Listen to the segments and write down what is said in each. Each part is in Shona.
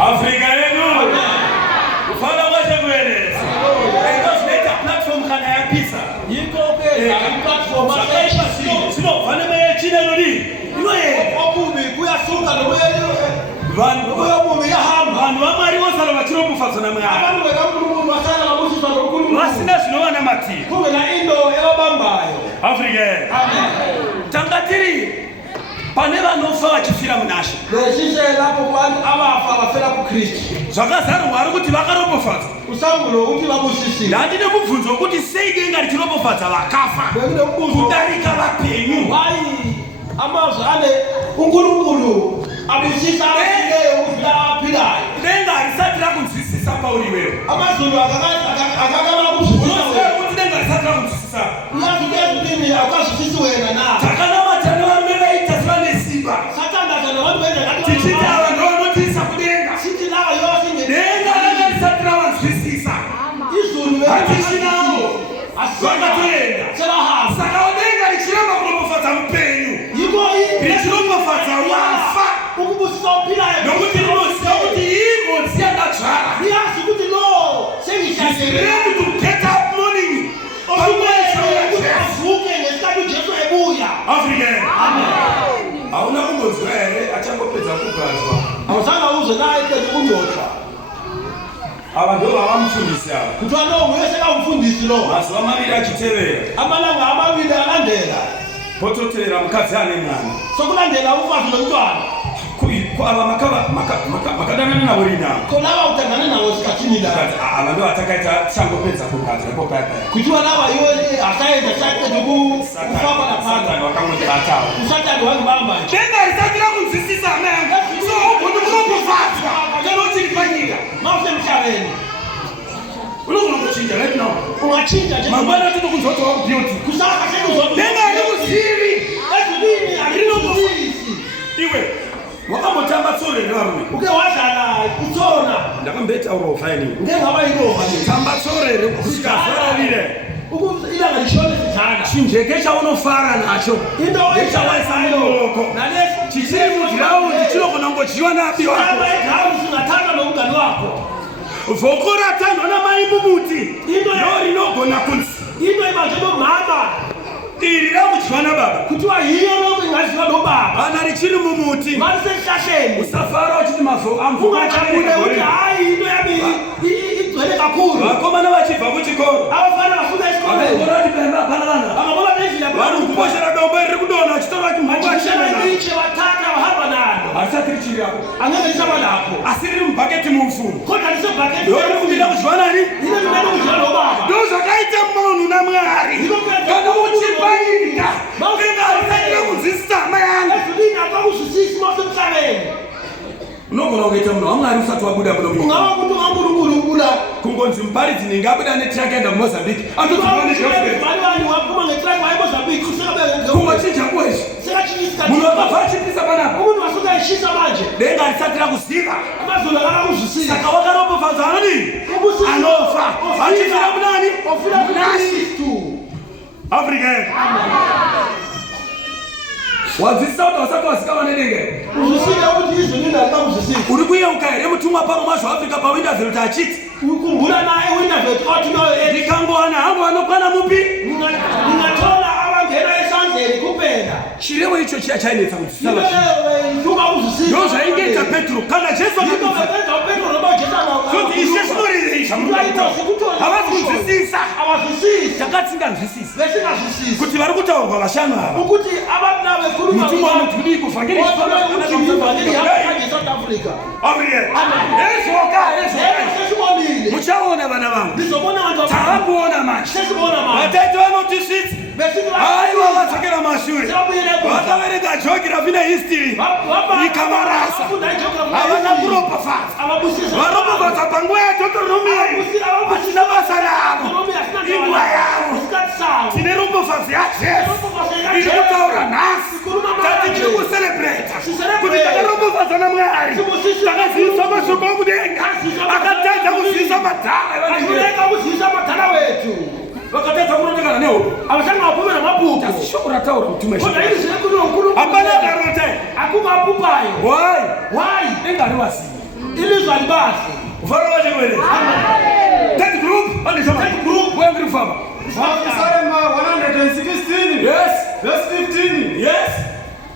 Afrika yenu. Ufala washa kueleza. Ndio tunaita platform kana ya pisa. Yiko okay. Platform sino fana me china lodi. Iwe okubi kuyasunga noweyo. Vanhu oyobubi yahamba. Vanhu vamari vosala vachiro kufatsa na mwari. Abantu bekankulunkulu basala lamusisa lokulunkulu. Vasina zvinova namativi. Kube na indo yabambayo. Afrika. Amen. Tangatiri pane vanofa vachifira munashe. Lesise lapho kubantu abafa bafela kuKristu. Zvakazarwa vari kuti vakaropofadza. Usangulo ukuthi babusisile. Ndandine mubvunzo wekuti sei denga richiropofadza vakafa kudarika vapenyu. Hayi amazwi ane uNkulunkulu abusisa abafileyo ukudlula abaphilayo. Denga harisati rakunzwisisa Pauli wewe. Amazulu akakala kubusisa Unoziva kuti denga harisati rakunzwisisa. Uyazi kuti akazwisisi wena na. Takanamatana vamwe vaita sevanesimba. Satanda kana vanhu venza ngati Tichiti ava ndo vanotiisa kudenga. siti nayo yose Denga ranga risati ravanzwisisa. izulu Hatishinawo. Vakatoenda. Seraha. Saka denga richiramba kuropofadza mupenyu. Yiko Richiropofadza wafa. ukubusisa uphilayo. Nokuti rinoziva kuti imo siyakadzvara. Riyazi kuti lo sengishazere. Ready to get up morning. Avuke ngesikhathi uJesu ebuya. African. Amen. Hauna kumbonzwa here achangopedza kugadzwa. Awusanga uze naye ke kungotha. Ava ndo vavamufundisi ava. Kuthiwa lo nguye sekamfundisi lo. Mazuva maviri achitevera. Amalanga amabili alandela. Pototevera mukadzi ane mwana. Sokulandela umfazi nomntwana. Ava makadanana navo rinavo. Kolava utangana nawo sikhathini la. Ava ndo vatakaita changopedza kugadzwa ipo payapaya. Kuthiwa lava iwe akaenda saqeda ukufamba lapha. Satani wakamutatawo. Usatani wangibamba nje. Denga risati rakunzwisisa amene. So ugoni kuropofadzwa. Kana uchiri panyika. Mase mshaveni. Unogona kuchinja right now. Ungachinja nje. Mangwana tinokunzwa kuti wakubeauty. Kusaka sekuzwa. Denga rikuzivi. Ezulwini alinokuzisi. Iwe wakambotamba tsorere varume. Uke wadlala uthona. Ndakambeta urofa yani. Ngeke ngaba yilova nje. Tamba tsorere kusvika zara vile. Ilanga lishone sidlala. Chinjeke chaunofara nacho. Into oyichawaisa muloko. Nalesi Chichiri muground chinogona kungochiwa nabi wako. Kama eground singathanda nomngani wakho. Vhoko ratandwa namai mumuti. Ndo rinogona kunzi. Into ibanje nomama. Iri rakudyiwa nababa. Kuthiwa yiyo lokhu ingadliwa nobaba. Kana richiri mumuti. Malisehlahleni. Usafara uchiti mavho amvuka. Ungajabule ukuthi hayi into yami igcwele kakhulu. Vakomana vachibva kuchikoro. Abafana bafuna esikoleni. Vakangona kuti pemba panalana. Angabona nendlela Vari kuposhera dombo riri kudonha achitoro chimhongo achena. Iche wathatha bahamba nalo. Harisati richiri apo. Angeke lisaba lapho. Asi riri mubhaketi muupfumo. Kodwa lisebhaketi. Ndo riri kuvira kudyiwa nani? Yine limele kudliwa nobaba. Ndo zvakaita munhu naMwari. Kana uchipanyika. Denga harisati rakunzwisisa hama yangu. Ezulwini akakuzwisisi masemhlabeni. Unogona kuita munhu waMwari usati wabuda muno munyika. Ungaba kuti uNkulunkulu ubula. Kungonzi muparidzi ningabuda netraki aenda kuMozambique. Andodzimwa nezveufrezi. Mali wani waphuma ngetraki waye Mozambique usekabe. Kungochinja kwezvo. Sekachisa. Munhu wakabva achipisa panapa. Umuntu wasuka eshisa manje. Denga harisati rakuziva. Amazulu akakuzwisisa. Saka wakaropofadza anodini? Anofa. Achifira munani? Ofira Kristu. African. Wadzisisa kuti wasati wasikava nedengere. Uzwisile ukuthi izwi lingalikakuzwisisi. Uri kuyeuka here mutumwa paro mazvoafrica pawinterview achiti Ukukhumbula naye uIntervet othi no ndikangowana hangu vanokwana mupi ningathola abangena esandleni kuphela. chirevo icho chiya chainetsa kudzisisa Ndo zvaingeita Petro kana Jesu kuti ishe zvinorereisa havasi kunzwisisa takatsinganzwisisa kuti vari kutaurwa vashanu ava mutumwa unoti kudii kuvhangeri muchaona vana vangu tavakuona manje vataiti vanoti svitsi aiva vadzokera mashure vakaverenga geography nehistory ikavarasa havana kuropafadza varopafadza panguva yatotoromiri vasina basa ravo inguva yavo tine ropafadzi yajesu iri kutaura nhasi tati tiri kucelebrata kuti takaropafadza naMwari takaziviswa mashoko okudenga akatadza kuzivisa madhara wetu vakatadza kurondekana nehope avashanga wapomera mapupu shoko rataura mutumwa kodwa izvi ziri kuno hapana karota akumapupayo why denga riwasiya ilizwe alibasi. Ufana waje kwele. That group, that group, where group from? Psalm 116. Yes. Verse 15. Yes.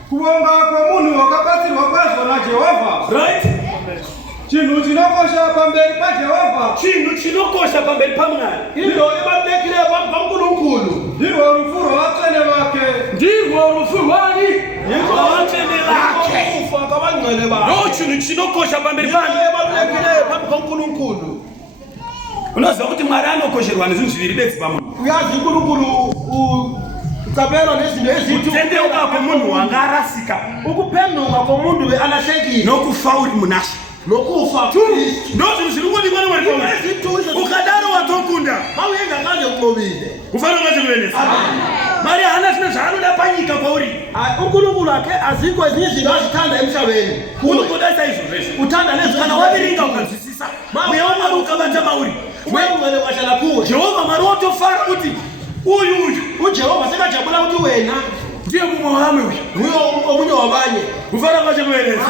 Kuomba kwa munhu wakabatsirwa kwazvo naJehovha. Right. Chinhu chinokosha pamberi paJehovha. Chinhu chinokosha pamberi paMwari. Ndiro ibalulekile paNkulunkulu. Ndirwo rufu rwavatsvene vake. Ndirwo rufu rwani? Rwavatsvene vake. Kufa kwabangcwele bakhe. No chinhu chinokosha pamberi pake. Ndiro ibalulekile phambi kaNkulunkulu. Unoziva kuti Mwari anokosherwa nezvinhu zviviri bedzi pamunhu. Uyazi uNkulunkulu ucapelwa nezinto ezithi kutendeuka kwomunhu wanga arasika, ukuphenduka komuntu bealahlekile, nokufa uri munashe, nokufa ndozvinhu zviri kudiwa neMwari pamunhu. Ukadaro watokunda. mauyenga kanje kunqobile. Kufanira ngazvikuenesa. Mwari haana zvimwe zvaanoda panyika kwauri. uNkulunkulu akhe azikho ezinye izinto azithanda emhlabeni. Unokudaisa izvozvo izvo. Uthanda lezi Kana waviringa ukazwisisa, mweya waMwari ukabata mauri. Umngcwele wahlala kuwe. Jehovha Mwari watofara kuti uyu uJehova sekajabula ukuthi wena ndiye mumwe wami uyu. nguyo omunye wabanye. Kufanira ngazvikuenesa.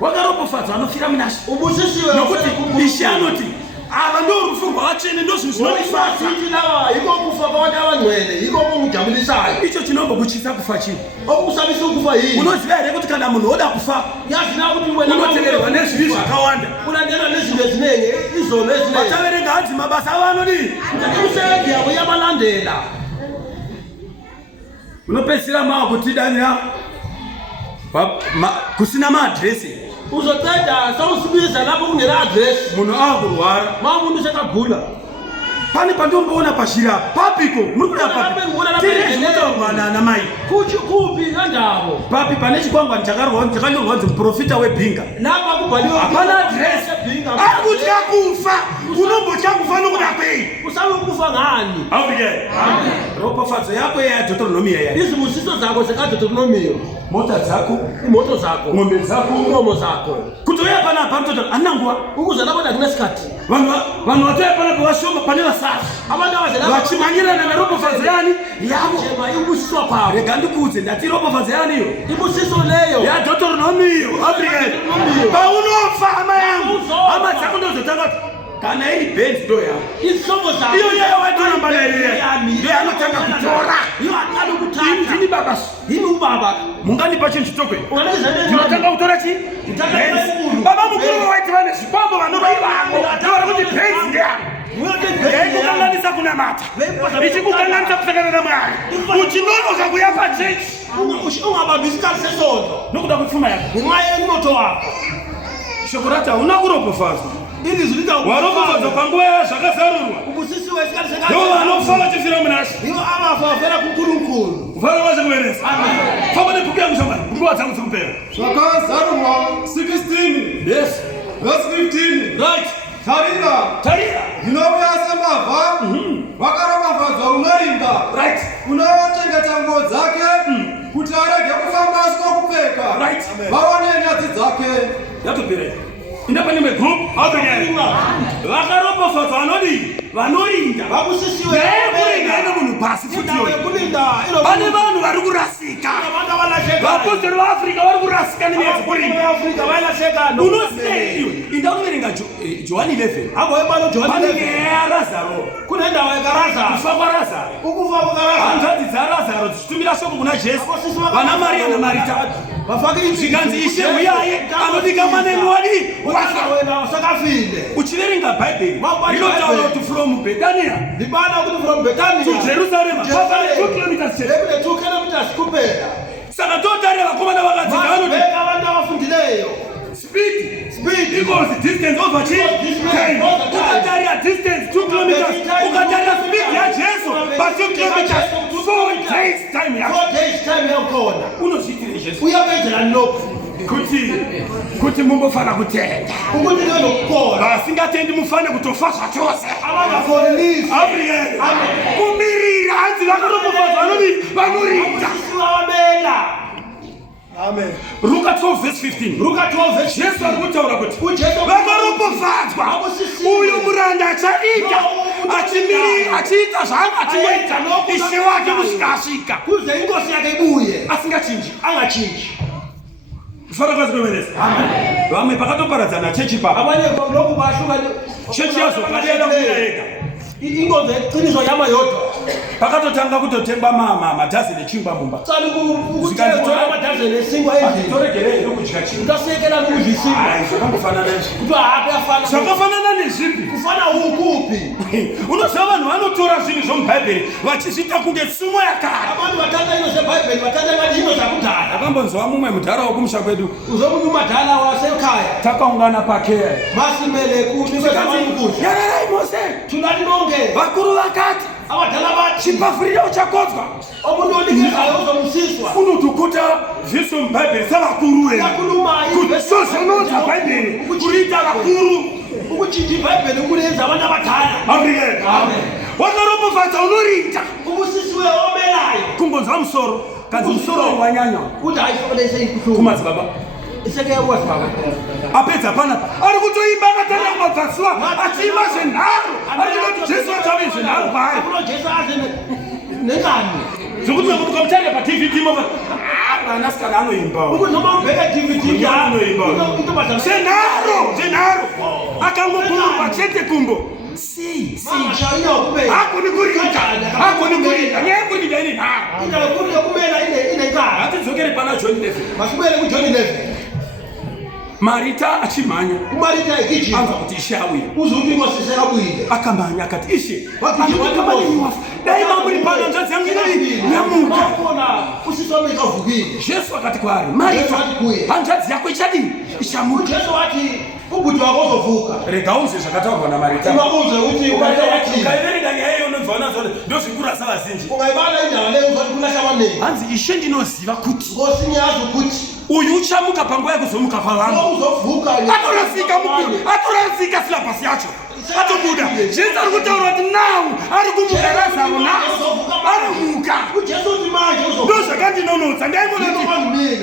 Wakaropofadzwa anofira munashe. Ubusisiwe nokuti Ishe anoti ava ndorufu rwavatsvene ndozvinhu zvinonifadza. lawa yiko kufa kwavantu abangcwele yiko kungujabulisayo. Icho chinombokuchisa kufa chii? Okusabisa ukufa yini? Unoziva here kuti kana munhu oda kufa Yazina ukuthi wena unoteverwa nezvivi zvakawanda. ulandela nezinto eziningi, izono eziningi. Vachaverenga hanzi mabasa avo anodii? Umseki yabo uyabalandela. Unopedzisira mava kutidanira kusina maadresi. Uzoceda sawusibiza lapho kungela address. Munhu aakurwara. Umuntu sekagula. Pane pandomboona pashira papiko muri kuya papi tireinotaurwa namai kupi kandavo papi pane chikwangwani chakanyorwa kunzi muprofita webhinga. Lapha kubhaliwe hapana adresi. Akutya kufa. Unombotya kufa nokuda kwei? Usabe ukufa ngani? Awubike ropafadzo yako yeyaDeuteronomy yaya. Izibusiso zakho zekaDeuteronomy. Mota dzako, imoto zakho, ng'ombe dzako, inkomo zakho. Kuti uya panapa panototi andina nguva. Ukuze lapho ndakunesikhathi. Vanhu vatoya panapa vashoma pane vasasa. Abantu abazela vachimhanyirana neropafadzo yani yavo. Chema ibusiswa kwabo. Rega ndikuudze ndati ropafadzo yani iyo. Ibusiso leyo yaDeuteronomy iyo. Paunofa hama yangu, hama dzako ndozotanga kana iri benzi ndo yavo. Isihlobo zakho iyo yeye watoramba naye ndiye anotanga kutora. iyo aqala ukuthatha. Ndini babasu. Yini ubaba? Mungandipa chinhu chitoko iyi. Unotanga kutora chi? Baba mukuru waiti vane zvipambo vanova ivamo. Taura kuti benzi ndeyavo. Yaikukanganisa kunamata. Ichikukanganisa kusangana naMwari. Uchinonoka kuya pachechi. Ungabambisi kahle sesondo. Nokuda kwepfuma yako. Ngenxa yemoto wakho. Shoko rati hauna kuropofadzwa. Ilizwi waropofadzwa panguva yazvakazarurwa. ubusisiwe esikhathi ndo sekade. vanofa vachifira munashe. Ivo abafa vafela kuNkulunkulu. Kufanira vachikueresa. Famba nebhuku yangu shambani. Nguva dzangu dzekupera. Zvakazarurwa 16. Yes. Verse 15. Right. Tarira. Ndinouya sembavha. Vakaropafadzwa unorinda. Right. Unochengeta nguo dzake kuti arege kufamba asina kupfeka. Right. Vaone nyadzi dzake. Yatopera. Inda pane imwe group vakaropafadzwa vanodii? Vanorinda. Vabusisiwe. Kurinda ine munhu pasi futi Indawo yoyo. yekulinda Pane vanhu vari kurasika. abantu abalahlekayo. Vapostori vaAfrica vari kurasika nenyaya dzekurinda. Afrika bayalahlekana. Unoziva iwe? Inda unoverenga Johani 11. Abo ebalo Johani Pane 11. nyaya yaRazaro. Kune ndawo yakaRazaro. Kufa kwaRazaro. Ukufa kwaRazaro. Hanzvadzi dzaRazaro dzichitumira shoko kuna Jesu. Vana Maria naMarita. Vafaki zvikanzi Ishe uyaye anodikama nenwadi wafa. wena usakafile. Uchiverenga Bhaibheri rinotaura kuti from Bethania Libana ukuthi from Bethania to Jerusalem papa 2 kilometers chete. Ekule 2 kilometers kuphela. Saka totarira vakomana vakadzi vanoti Beka abantu abafundileyo. speed equals distance over time. Ukatarira distance 2 kilometers, ukatarira speed yaJesu pa 2 kilometers 4 days time yako. 4 days time yakhona. Unozvitire Jesu Uyabenzela lokho. kuti mumbofana kutenda. Ukuthi ke lokukhola. Vasingatendi mufane kutofa zvachose. Abangakholelisi. Amen. Kumirira hanzi vakaropofadzwa vanorinda. Siwabela. Amen. Luka 12 verse 15. Luka 12 verse 15. Jesu arikutaura kuti Ujesu vakaropofadzwa uyu muranda achaita achiita zvaanga achingoita Ishe wake kusvika asvika kuze inkosi yake ibuye asingachinji. angachinji. kufara kwazi kwemeleza. Vamwe pakatoparadzana chechi papa. Abanye lokhu bashuka Chechi yazo katenda kuyeka. Ingozi eqiniso yama yodwa. Pakatotanga kutotengwa madhazeni echingwa mumba. Tsali ukuthela amadazeni esingwa endlini. Toregerei nokudya chingwa. Ndasekela nokudlisingwa. Hayi, zvakangofana nezvi. Kuthiwa hapi afana. Zvakafanana nezvipi? Kufana ukuphi? Unoziva vanhu vanotora zvinhu zvomubhaibheri vachizviita kunge tsumo yakare. Abantu bathatha into zeBhayibheli bathatha ngathi into zakudala. Akambonzwa mumwe mudhara wokumusha kwedu. Uzokuthi umadala wasekhaya. Takaungana pakeya. Masimele kuthi kwezabantu kudla. Yararai mose. Thulani nonke. Vakuru vakati. Abadala bathi Chipafurira uchakodzwa. umuntu onikekayo uzomsiswa. Unotukuta zviso mubhaibheri savakuru wena. Yakhuluma kusosonodza bhaibheri kuriita vakuru. Ukuchinja iBhayibheli ukulenza abantu abadala. Amen. Wakaropofadza unorinda. Ubusisiwe omelayo. Kumbonzwa musoro. Kanzi musoro wanyanya. Kuti hayifanele seyikuhluma. Kumazi baba. Iseke yakwazi baba. Apedza pana ari kutoimba akatanga kumabvasiwa achiimba zvenharo ari kuti Jesu achave zvenharo kwaari. Akuno Jesu aze nengani. Zvokuti ukamutanga paTV mova mwanasikana anoimbawo. Ukuthi noma ubheka DVD anoimbawo. Zvenharo akangogurwa chete kumbo. Mashaya ukubeka. Hakuni kurinda. Nyaya kurinda ine nharo. Ina kurinda kumela ine nkani. Hatidzokere pana John 11. Masibele ku John 11. Marita achimhanya. Marita ikijima. Anza kuti Ishe auya. Uzuti ngosise kabuyile. Akamhanya akati Ishe. Wakijima. Dai mamuri pano njanzi yangu yamuka. Wakona usisome kavukile. Jesu akati kwaari, Marita, hanzvadzi yako ichadini? Ichamuka. Jesu ati ubhuti wako uzovuka. Rega uze zvakataurwa naMarita. Umabuze uthi ukaiverenga nyaya iyo unonzwa nazvo ndozvikura savazhinji. Ungayibala indaba leyo uzothi kulahla abaningi. Hanzi Ishe ndinoziva kuti ngosinyazi ukuthi uyu uchamuka panguva yekuzomuka kwavanhu. Uzovuka. Atorasika mukuru, atorasika silabhasi yacho. Atobuda. Jesu ari kutaura kuti nawu ari kumuka Lazaro anomuka. Jesu uthi manje uzovuka. Ndozvakandinonodza ndaimona kuti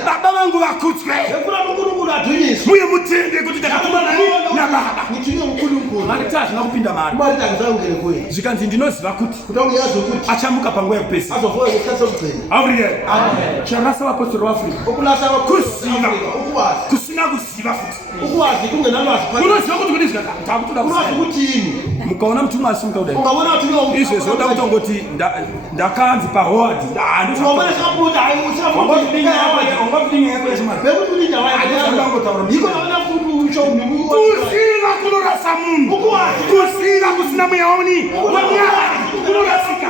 baba vangu vakudzwe. Ekula uNkulunkulu adunyiswe. Muye mutende kuti ndakatumana nababa. Ngithiwe uNkulunkulu. Marita hazvina kupinda mari. Marita akazangene kuye. Zvikanzi ndinoziva kuti uyazi ukuthi achamuka panguva yekupedzisira. Azovuka ngesikhathi sokugcina. Amen. Charasa vapostoli vaAfrica. Ukulahla Kuziva. ukwazi. Kusina kuziva futi. Ukwazi kungenalwazi phakathi. Unoziva kuti kudizva ndakutoda Ukwazi kuziva. ukuthini. Mukaona mutumwa asimuka kudai. Ungabona ukuthi lo Izvo zvoda kutongoti ndakanzi paHoward. Ungabona sakubuda hayi Ungabudi nyaya yako yechimari. bekuthi indawo yakho. Yiko nabona futhi usho umuntu. Kuziva kunorasa munhu. Kuziva kusina mweya wauni. Kunorasika.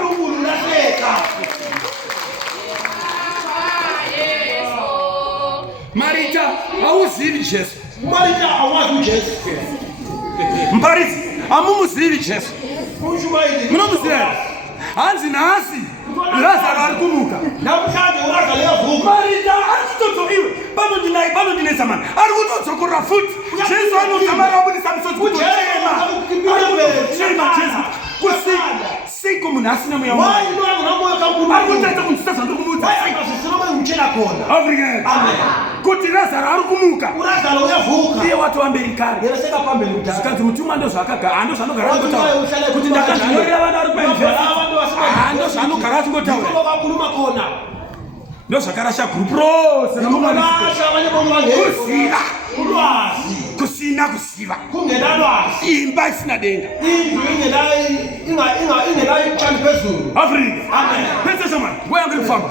Marita, hauzivi Jesu. Marita hawazi Jesu. Mparidzi, hamumuzivi Jesu. Munomuziva. Hanzi nhasi Lazaro ari kumuka. Namhlanje uLazaro uyavuka. Marita ari kutodzokiwe. Panodinesa mani. Ari kutodzokorera futi. Jesu anozama rabudisa misodzi kutochema. Kutochema Jesu. Seiko munhu asina mweya wauni. Ari kutaita kunzvisa zvandiri kumuudza. Amen. Kuti Lazaro ari kumuka. uLazaro uyavuka. Iye watova mberi kare. Yereseka pamberi kudala. Zvikanzi mutumwa ndozvaanogara achingotara kuti ndakanyorera vana vari kumayunivhesiti. Ndozvaanogara achingotara. Unokhuluma khona. Ndozvakarasha gurupu rose. Unokhuluma abanye bonke kuziva. Ulwazi. Kusina kuziva. Kungenalwazi. Imba isina denga. Indlu ingelayo ichanti phezulu. Afrika. Amen. Pese shamani. Ngoya ngiri kufamba.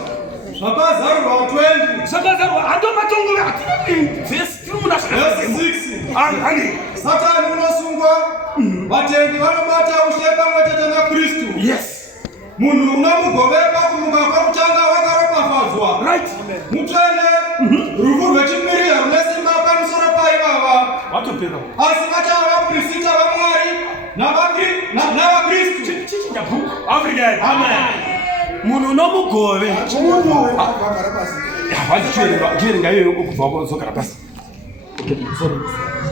Zvakazarurwa 20. Zvakazarurwa handomatongo vesi muna Verse 6. ani. Satani unosungwa. Vatendi vanobata ushe pamwe chete naKristu. Yes. Munhu unomugoveka kumuka kwakutanga wakaropafadzwa. Right. Mutsvene rufu rwechipiri harune simba pamusoro paivava. Watopera. Asi vachava vaprista vaMwari navaKristu. Chichinjabhuku. Afrika. Amen. Munhu unomugove. Chiverenga iyoyo kubva kwazogara pasi.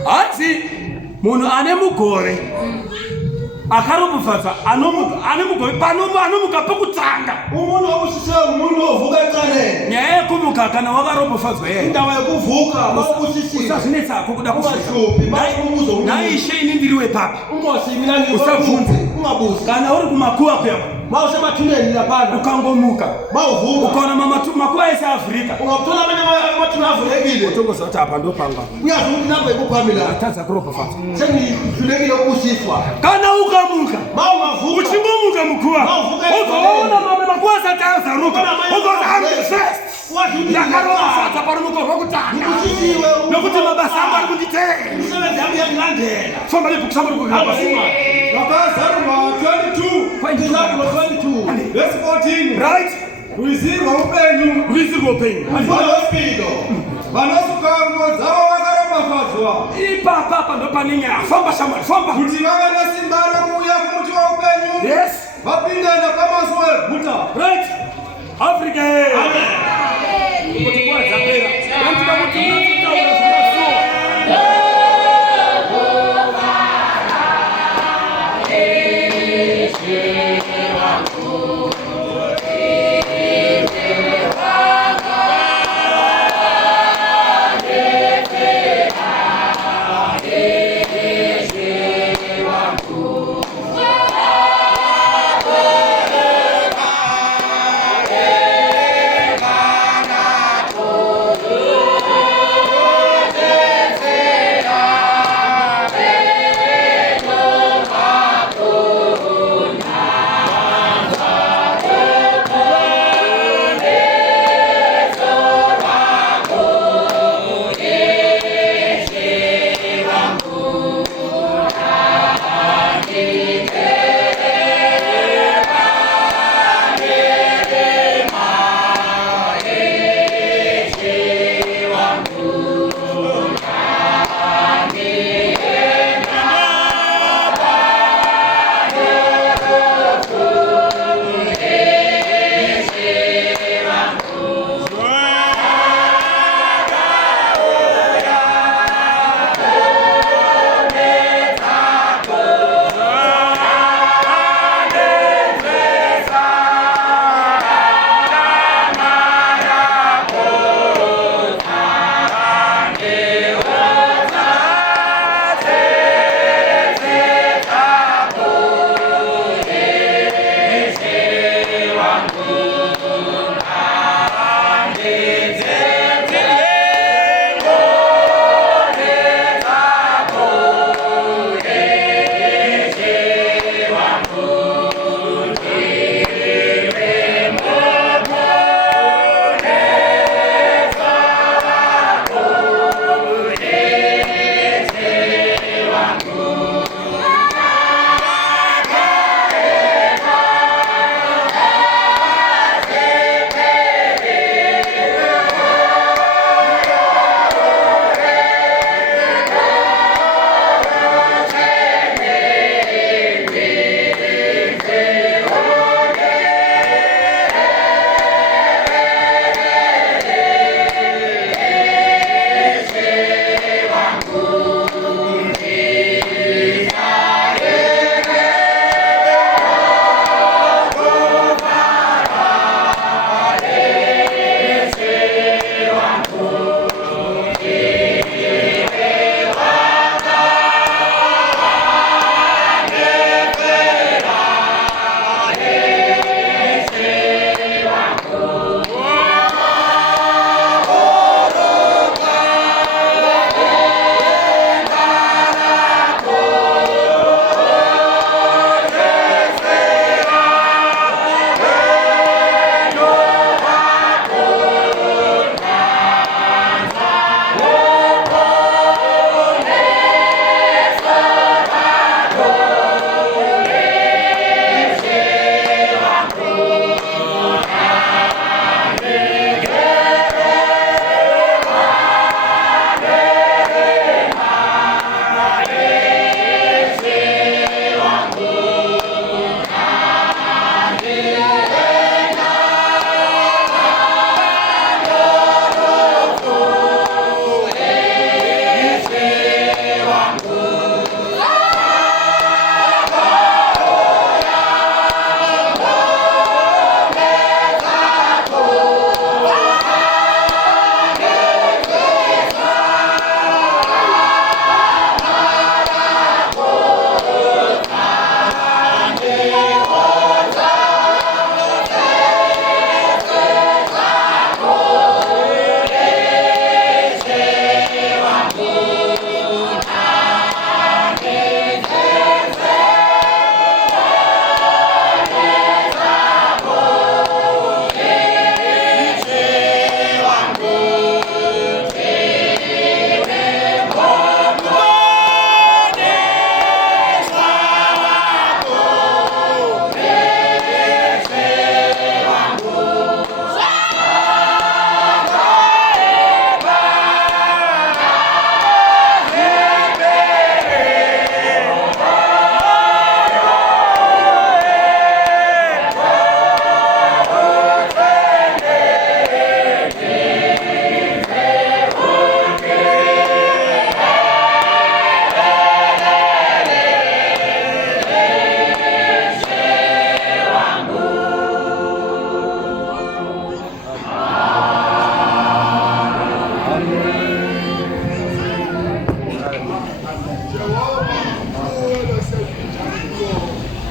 Hanzi munhu ane mugove akaropofadza anomugove anomuka pekutanga. Umuntu obusisiwe umuntu ovuka eqaleni. Nyaya yekumuka kana wakaropofadzwa yeye. Indawo yokuvuka mawubusisiwe. Usazvinetsako kuda Ungahluphi. naye Ishe ini ndiriwe papa. Ungosi mina Usabvunze. ungabuzi. Kana uri kumakuwa kuyako Mause matuneni lapana. Ukangomuka. Mauvuka. Ukaona makwa ese Afrika. Unatona manya matuna Utongo sota hapa ndo panga. Uyazundi nabo ikukwamila. Ataza kuropa fata. Seni tulekile kusifwa. Kana ukamuka. Mauvuka. Uchingomuka mkua. Ukaona makwa sata ruka. Ukaona amfest. Ndakaroba fata parumuko rokutana. Nokuti mabasamba arikunditera. Usebenza yakulandela. Soma lepukusamba rokugaba. Vakazarwa 22 verse 14 Right? ruizirwa upenyu Ruizirwa upenyu. vanospido vanosukango dzavo vakaropafadzwa Ipapa ndo paninya. Famba shamari, famba. kuti vave nesimba rokuuya kumuti waupenyu Yes. vapinde napamaso eguta. Right? Africa. Amen. Kuti kwa zapera. Yantika kuti unatutaura zvakasuwa.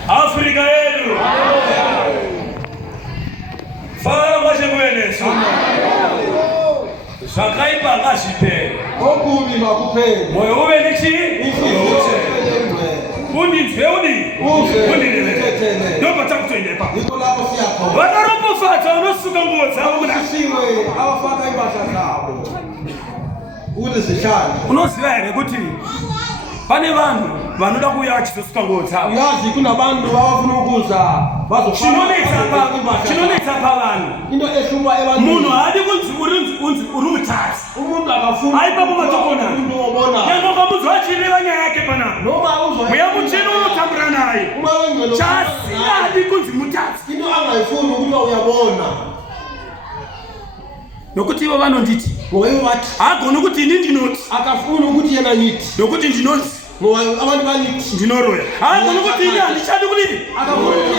Afrika yetu. Fala mashemweneso. Zakaipa ngasipe. Okubi makuphe. Moyo ube nichi? Undi nzweudi. Undi nilele. Ndoba takutoile pa. Niko lapho siyakho. Wakaropo fata unosuka nguo zawo muna. Siwe abafaka impahla zabo. Unezishana. Unoziva ere kuti pane vanhu vanoda kuuya vachizosuka nguo dzavo. Uyazi kunabantu abafuna ukuza chinonetsa pavanhu. Into ehlupha ebantwini. Munhu haadi kunzi uri mutasi. Umuntu akafuna. Haipapo matokona. Umuntu obona. Nyangoka muzwa achireva nyaya yake panapa. Noma uzwa. Muyamuchena unotambura naye. Chasi haadi kunzi mutasi. Into angayifuni ukuthi uyabona. Nokuti ivo vanonditi. Ngoba wathi agona ukuthi ini ndinoti. akafuna ukuthi yena ngithi. Nokuti ndinoti. Ngoba abantu banithi Ndinoroya. Agona ukuthi ini andichadi kulini.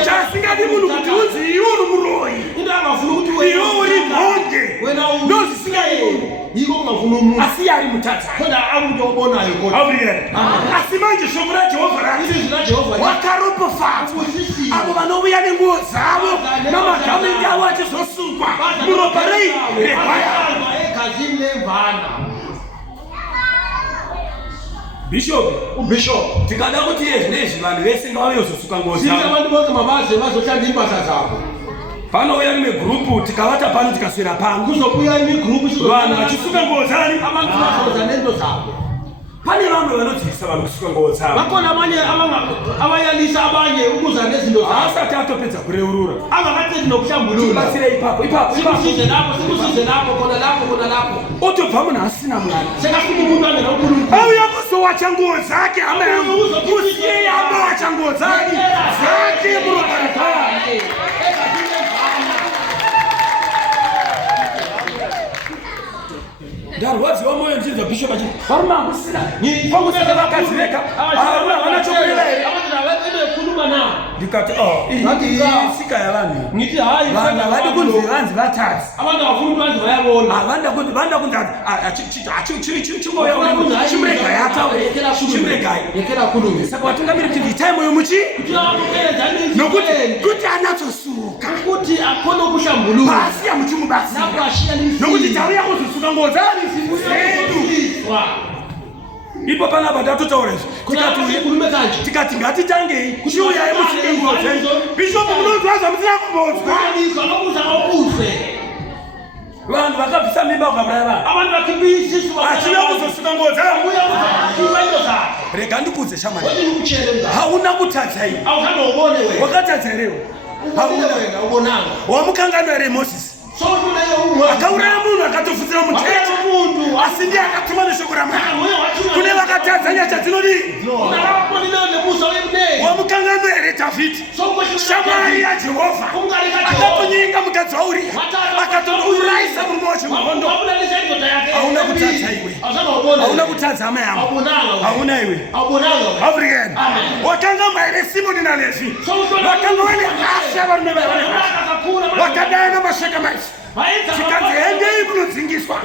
Chasi ngati munhu kuti unzi iwe uri muroyi. into angafuna ukuthi Iwe uri mhonge. wena Nozisikayi. yiko ungafuna umuntu. Asi yari mutata. Kodwa umuntu obonayo kodwa. Abriyeli. Asi manje shoko raJehovha rati. Izwi laJehova Wakaropofata. Abo vanobuya nenguo dzavo namagamenti avo achizosukwa muropa rekwaya. egazini lemvana. Bishop, Ubishop. tikada kuti ezvinezvi vanhu vese ngavayozosuka nguo Sisi dzavo. abantu bonke mabaze bazoshanda impahla zabo. Panouya rimwe gurupu tikavata pano tikaswera pano. Kuzobuya imigrupu Vanhu vachisuka nguo dzani. abantu bazoza nento zabo. Pane vamwe vanodzidzisa vanhu kusuka nguo dzavo. Bakhona abanye abayalisa abanye ukuza nezinto zabo. Asati atopedza kureurura. Angakaqedi nokuhlambulula. Batsire ipapo. Sikusize lapho khona lapho. Otobva munhu asina mwana. Sekafika umuntu angena uNkulunkulu. Auya kuzowacha nguo dzake hama yangu. Usiye ambowacha nguo dzake. Dzake muropa rekwaya. Ndarwadziwa moyo ndinzwa Bishop achiti varumangu sina. Pakusaka vakadzireka. Havana chokureva here. Ndikati isika yavanhu. Ngithi hayi Vanhu havadi kunzi vanzi vatadzi. abantu abafuna ukuthi bayabona. Vanda kunzi chimurega yataure. Chimurega. Yekela khulume. Saka watungamiri kuti itai moyo muchi. Nokuti kuti anatsosuka. Ukuthi akhona ukuhlambulula. Basi yamuchimubasi. Nabashiya Nokuti tauya kuzosuka nguo dzani. Ipo panapa tatotaura izvi. Tikati ngatitangei chiuyai musuke nguo dzenyu. Bishop munonzwa zvamusina kumbodzwa. Vanhu vakabvisa mimba kugaburaya vanhu. Achina kuzosuka nguo dzavo. Rega ndikudze shamwari. Hauna kutadza iwe. Wakatadza here. Wamukangano here Moses. Akauraya munhu akatofudzira muteto. Asi ndiye akatuma neshoko raMwari. Kune vakatadza nyasha dzinodii. Wamukangano here Dhavhidhi. Shamwari yaJehovha akatonyinga mukadzi waUria. Akatourayisa murume wachihondo. Hauna kutadza iwe. Hauna kutadza hama yangu. Hauna iwe. African. Wakanga maire Simoni naLevi. Wakanga vane hasha varume vane hasha. Wakadana masheka maisi. Chikanzi endei munodzingiswa.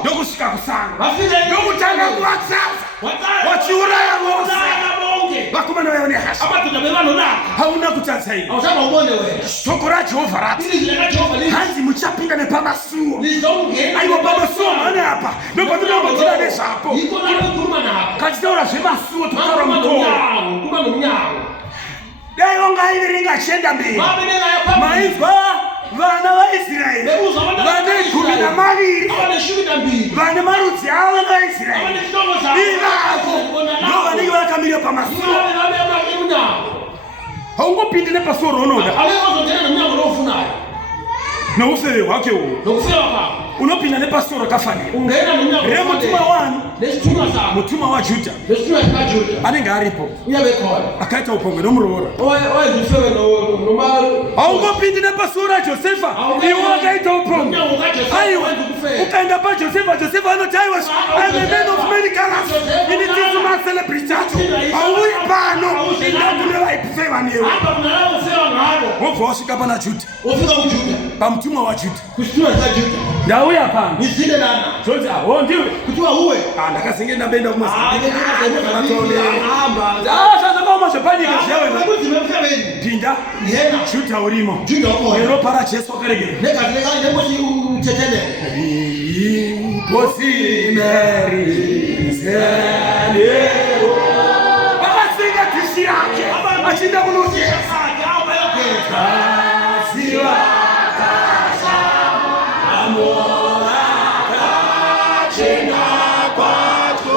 Ndokusvika kusanga. Ndokutanga kuvatsadza. Vachiuraya vose. Vakomana vaiva nehasha. Hauna kutadza iwe. Shoko raJehovha rati. Hanzi muchapinda nepamasuo. Aiwa pamasuo mane apa. Ndopatinongodzira nezvapo. Kachitaura zvemasuo totaura mutowo. Dai wanga iviringa chienda mberi. Maizwa vana vaIsraeri vane 12 vane marudzi avo vaIsraeri ivavo ndo vanenge vakamira pamasuo. Haungopindi nepasuo raunoda noufeve hwake uhu. Unopinda nepasuo rakafanira. Remutuma 1 mutuma waJudha anenge aripo akaita upombwe nomuroora. Haungopindi nepasuo raJosefa iwe wakaita upombwe. Aiwa ukaenda paJosefa, Josefa anoti aiwa I'm a man of many colors. Ini tisu macelebrity acho. Hauyi pano enda kune vaipufeva newe. Wasika pana Juda. Ufika kujuda. Pamtumwa wa Juda. Kushtua za Juda. Ndauya pana. Nisinde nana. Joza, ndiwe. Kujua uwe. Ndakasinge ndabenda kumasa. Amba. Sasa kama shapani kashawe. Zimemshabeni. Pinda. Yena. Juda urimo. Juda uko. Ero para Yesu karegere. Neka nembo si uchetele. Posimeri selero. Baba singa tishi yake. Achinda kunukia. Siwa kasha. Amora kachena kwako.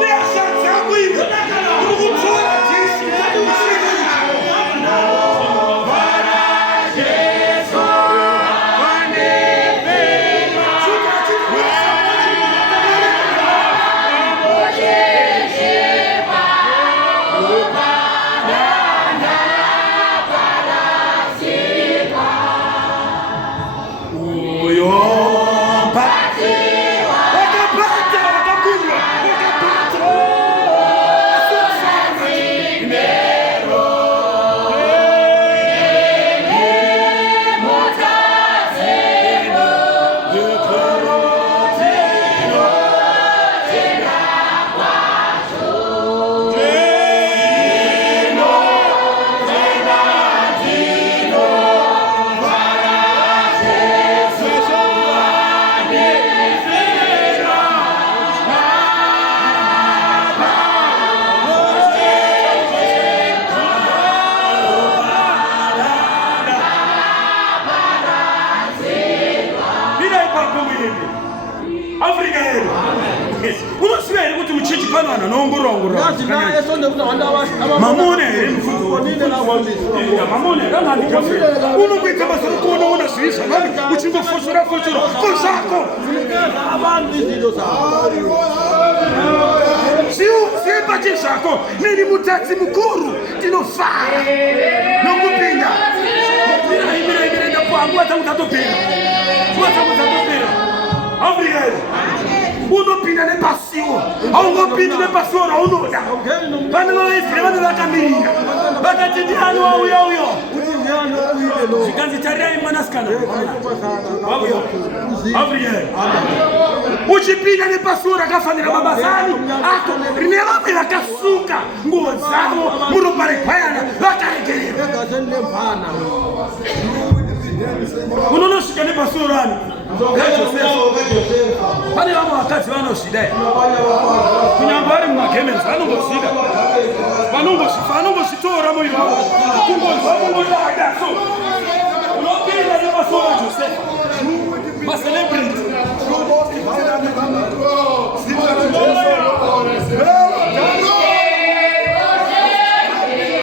Nesa zangu hivi. Kukutoa tishi. Mamone unokuita basa rekuona ona zvisha uchingofusura kozvako zipache zvako neni mutatsi mukuru tinofara nokupinda nguva dzangu dzatopera Afrika unopinda nepasiwo haungopindi nepasiwo raunoda vana vavaisraeri vane vakamirira vakati ndiani wauya uyo zvikanzi tarirai mwanasikana Afrika uchipinda nepasiwo rakafanira mabazani ako rine vamwe vakasuka nguo dzavo muropa regwayana vakaregerera unonosvika nepasiwo rani pane vamwe vakadzi vanosvida kunyange vari mumagemenzi vanongosvida vanongozvitora muviri wavo kungonzwa kungoyada so unopinda nepasiwo rajosefa macelebrity